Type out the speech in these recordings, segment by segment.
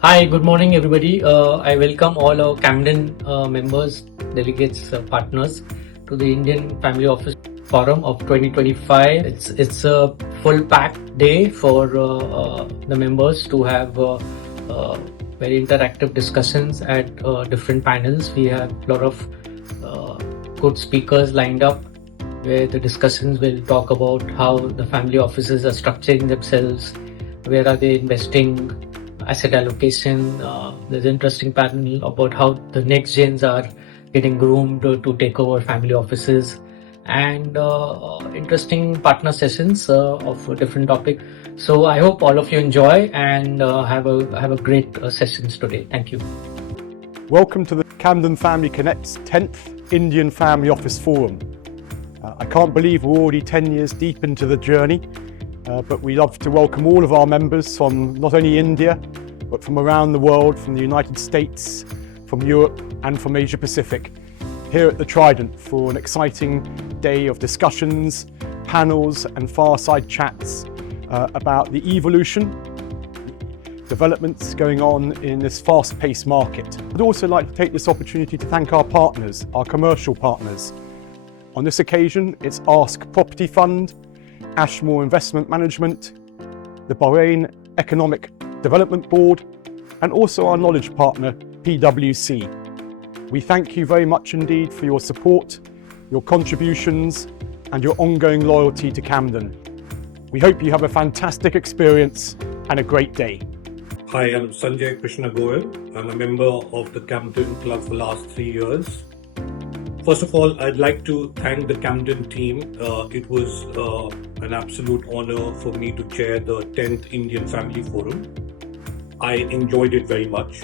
Hi, good morning, everybody. I welcome all our Campden members, delegates, partners to the Indian Family Office Forum of 2025. It's a full packed day for the members to have very interactive discussions at different panels. We have a lot of uh, good speakers lined up where the discussions will talk about how the family offices are structuring themselves, where are they investing, asset allocation. There's an interesting panel about how the next gens are getting groomed to take over family offices, and interesting partner sessions of different topics. So I hope all of you enjoy and have a great sessions today. Thank you. Welcome to the Campden Family Connect's 10th Indian Family Office Forum. I can't believe we're already 10 years deep into the journey, but we love to welcome all of our members from not only India, but from around the world, from the United States, from Europe and from Asia Pacific, here at the Trident for an exciting day of discussions, panels and fireside chats about the evolution, developments going on in this fast-paced market. I'd also like to take this opportunity to thank our partners, our commercial partners. On this occasion, it's Ask Property Fund, Ashmore Investment Management, the Bahrain Economic Development Board, and also our knowledge partner, PwC. We thank you very much indeed for your support, your contributions, and your ongoing loyalty to Campden. We hope you have a fantastic experience and a great day. Hi, I'm Sanjay Krishna Goel. I'm a member of the Campden Club for the last 3 years. First of all, I'd like to thank the Campden team. It was an absolute honor for me to chair the 10th Indian Family Forum. I enjoyed it very much.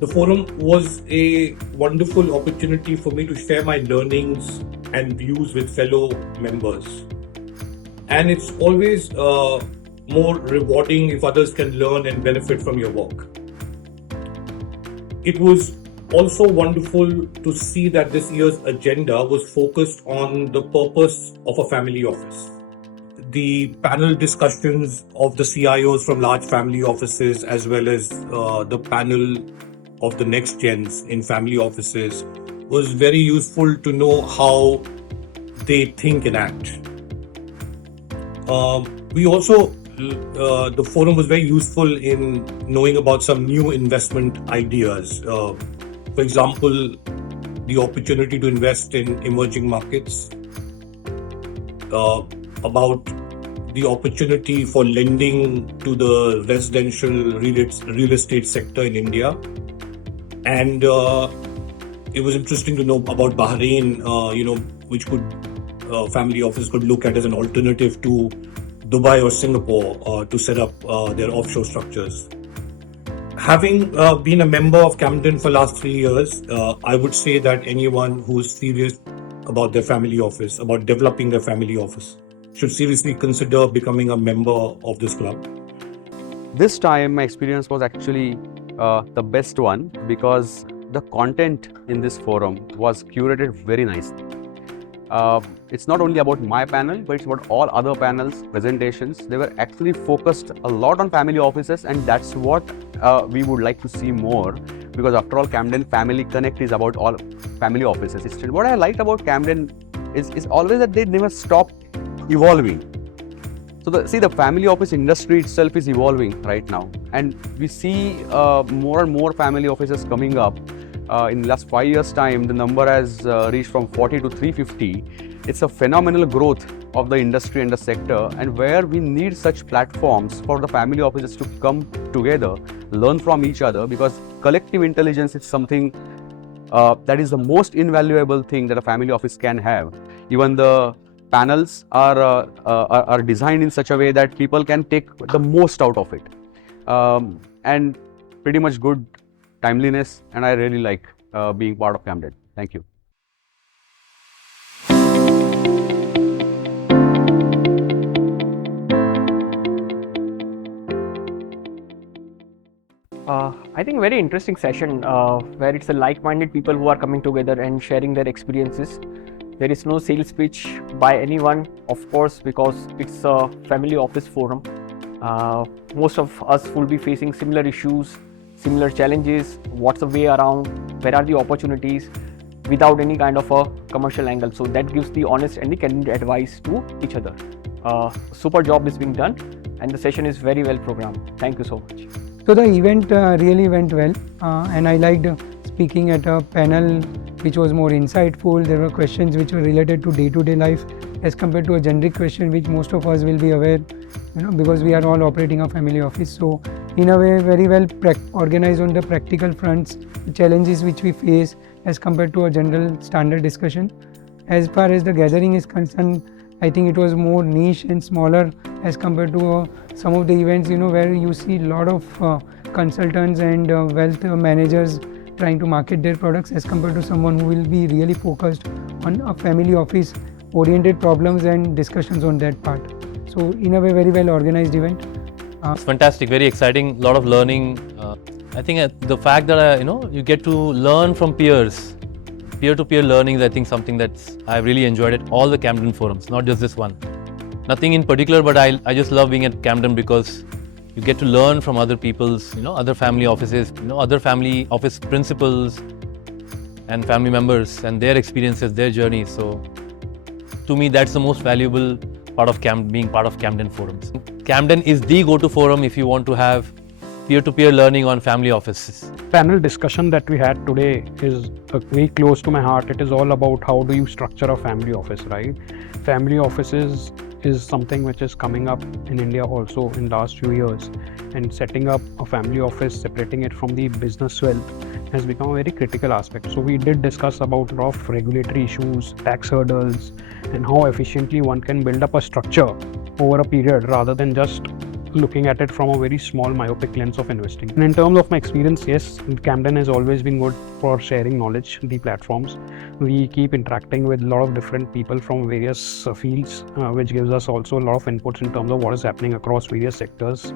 The forum was a wonderful opportunity for me to share my learnings and views with fellow members. And it's always more rewarding if others can learn and benefit from your work. It was also wonderful to see that this year's agenda was focused on the purpose of a family office. The panel discussions of the CIOs from large family offices, as well as the panel of the next gens in family offices, was very useful to know how they think and act. We also the forum was very useful in knowing about some new investment ideas. For example, the opportunity to invest in emerging markets, about the opportunity for lending to the residential real estate sector in India. And it was interesting to know about Bahrain, which family office could look at as an alternative to Dubai or Singapore to set up their offshore structures. Having been a member of Campden for the last 3 years, I would say that anyone who is serious about their family office, about developing their family office, should seriously consider becoming a member of this club. This time my experience was actually the best one, because the content in this forum was curated very nicely. It's not only about my panel, but it's about all other panels, presentations. They were actually focused a lot on family offices, and that's what we would like to see more, because after all, Campden Family Connect is about all family offices. What I liked about Campden is always that they never stop evolving. So the family office industry itself is evolving right now, and we see more and more family offices coming up. In the last 5 years' time, the number has reached from 40 to 350. It's a phenomenal growth of the industry and the sector, and where we need such platforms for the family offices to come together, learn from each other, because collective intelligence is something that is the most invaluable thing that a family office can have. Even the panels are designed in such a way that people can take the most out of it, and pretty much good timeliness, and I really like being part of Campden. Thank you. I think very interesting session where it's a like-minded people who are coming together and sharing their experiences. There is no sales pitch by anyone, of course, because it's a family office forum. Most of us will be facing similar issues similar challenges, what's the way around, where are the opportunities, without any kind of a commercial angle. So that gives the honest and the candid advice to each other. Super job is being done, and the session is very well programmed. Thank you so much. So the event really went well, and I liked speaking at a panel which was more insightful. There were questions which were related to day-to-day life as compared to a generic question which most of us will be aware, because we are all operating a family office. So in a way, very well organized on the practical fronts, the challenges which we face as compared to a general standard discussion. As far as the gathering is concerned, I think it was more niche and smaller as compared to some of the events, where you see a lot of consultants and wealth managers trying to market their products, as compared to someone who will be really focused on a family office oriented problems and discussions on that part. So in a way, very well organized event. It's fantastic, very exciting, lot of learning. I think the fact that you get to learn from peers, peer-to-peer learning is I think something that I've really enjoyed at all the Campden forums, not just this one. Nothing in particular, but I just love being at Campden because you get to learn from other people's, other family offices, other family office principals and family members and their experiences, their journeys. So to me, that's the most valuable part of being part of Campden forums. Campden is the go-to forum if you want to have peer-to-peer learning on family offices. Panel discussion that we had today is very close to my heart. It is all about how do you structure a family office, right? Family offices is something which is coming up in India also in last few years, and setting up a family office, separating it from the business wealth has become a very critical aspect. So we did discuss about a lot of regulatory issues, tax hurdles, and how efficiently one can build up a structure over a period rather than just looking at it from a very small myopic lens of investing. And in terms of my experience, yes, Campden has always been good for sharing knowledge, the platforms. We keep interacting with a lot of different people from various fields, which gives us also a lot of inputs in terms of what is happening across various sectors.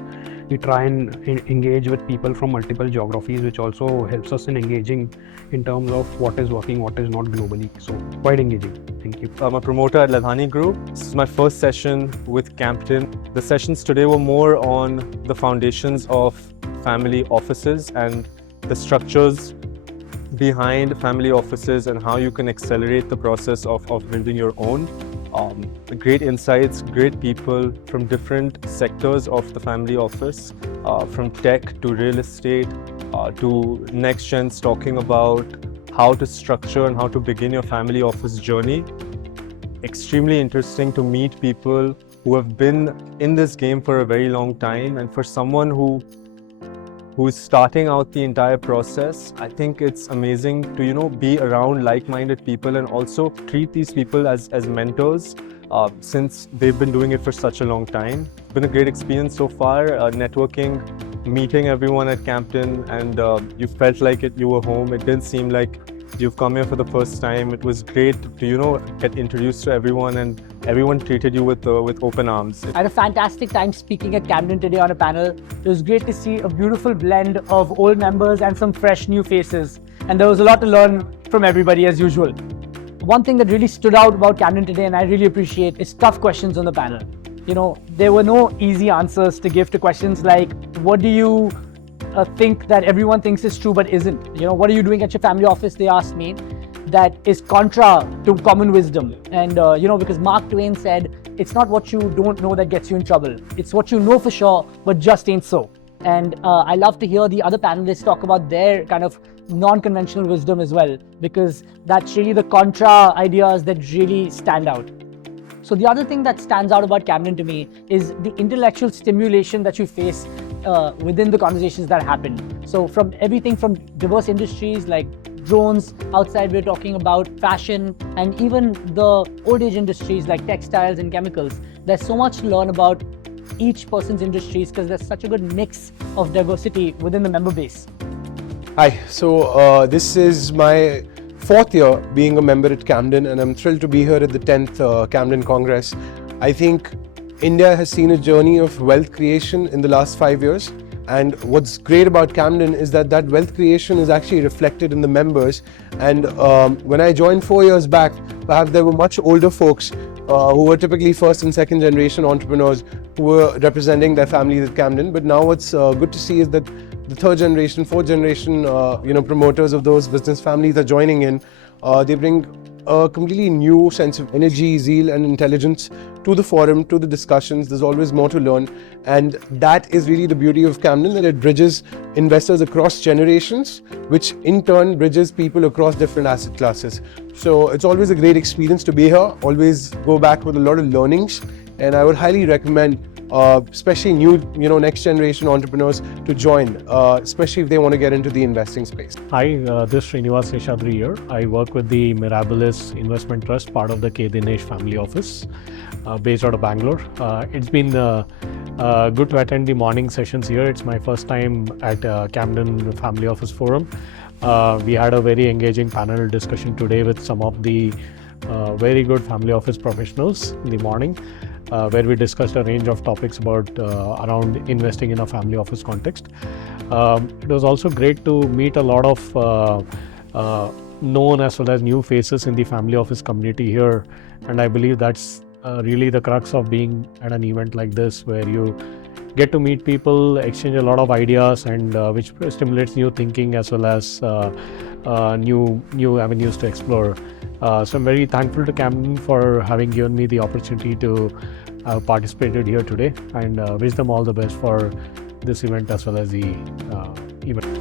We try and engage with people from multiple geographies, which also helps us in engaging in terms of what is working, what is not globally. So quite engaging. Thank you. I'm a promoter at Ladhani Group. This is my first session with Campden. The sessions today were more on the foundations of family offices and the structures behind family offices and how you can accelerate the process of building your own. Great insights, great people from different sectors of the family office, from tech to real estate to next gens talking about how to structure and how to begin your family office journey. Extremely interesting to meet people who have been in this game for a very long time, and for someone who is starting out the entire process, I think it's amazing to be around like-minded people and also treat these people as mentors since they've been doing it for such a long time. It's been a great experience so far, networking, meeting everyone at Campden, and you felt like you were home. It didn't seem like you've come here for the first time. It was great to get introduced to everyone, and everyone treated you with open arms. I had a fantastic time speaking at Campden today on a panel. It was great to see a beautiful blend of old members and some fresh new faces, and there was a lot to learn from everybody as usual. One thing that really stood out about Campden today, and I really appreciate, is tough questions on the panel. There were no easy answers to give to questions like, what do you think that everyone thinks is true but isn't? What are you doing at your family office, they asked me, that is contra to common wisdom. And because Mark Twain said, it's not what you don't know that gets you in trouble, it's what you know for sure but just ain't so. And I love to hear the other panelists talk about their kind of non-conventional wisdom as well, because that's really the contra ideas that really stand out. So the other thing that stands out about Campden to me is the intellectual stimulation that you face within the conversations that happen. So from everything from diverse industries like drones, outside we're talking about fashion, and even the old age industries like textiles and chemicals. There's so much to learn about each person's industries because there's such a good mix of diversity within the member base. Hi, so this is my fourth year being a member at Campden, and I'm thrilled to be here at the 10th Campden Congress. I think India has seen a journey of wealth creation in the last 5 years, and what's great about Campden is that wealth creation is actually reflected in the members. And when I joined 4 years back, perhaps there were much older folks who were typically first and second generation entrepreneurs who were representing their families at Campden. But now what's good to see is that the third generation, fourth generation, promoters of those business families are joining in. They bring a completely new sense of energy, zeal and intelligence to the forum, to the discussions. There's always more to learn, and that is really the beauty of Campden, that it bridges investors across generations, which in turn bridges people across different asset classes. So it's always a great experience to be here, always go back with a lot of learnings, and I would highly recommend especially new, next generation entrepreneurs to join, especially if they want to get into the investing space. Hi, this is Srinivas Seshadri here. I work with the Mirabilis Investment Trust, part of the Dinesh family office, based out of Bangalore. It's been good to attend the morning sessions here. It's my first time at Campden Family Office Forum. We had a very engaging panel discussion today with some of the very good family office professionals in the morning, where we discussed a range of topics about around investing in a family office context. It was also great to meet a lot of known as well as new faces in the family office community here, and I believe that's really the crux of being at an event like this, where you get to meet people, exchange a lot of ideas, and which stimulates new thinking as well as new avenues to explore. So I'm very thankful to Campden for having given me the opportunity to participated here today, and wish them all the best for this event as well as the event.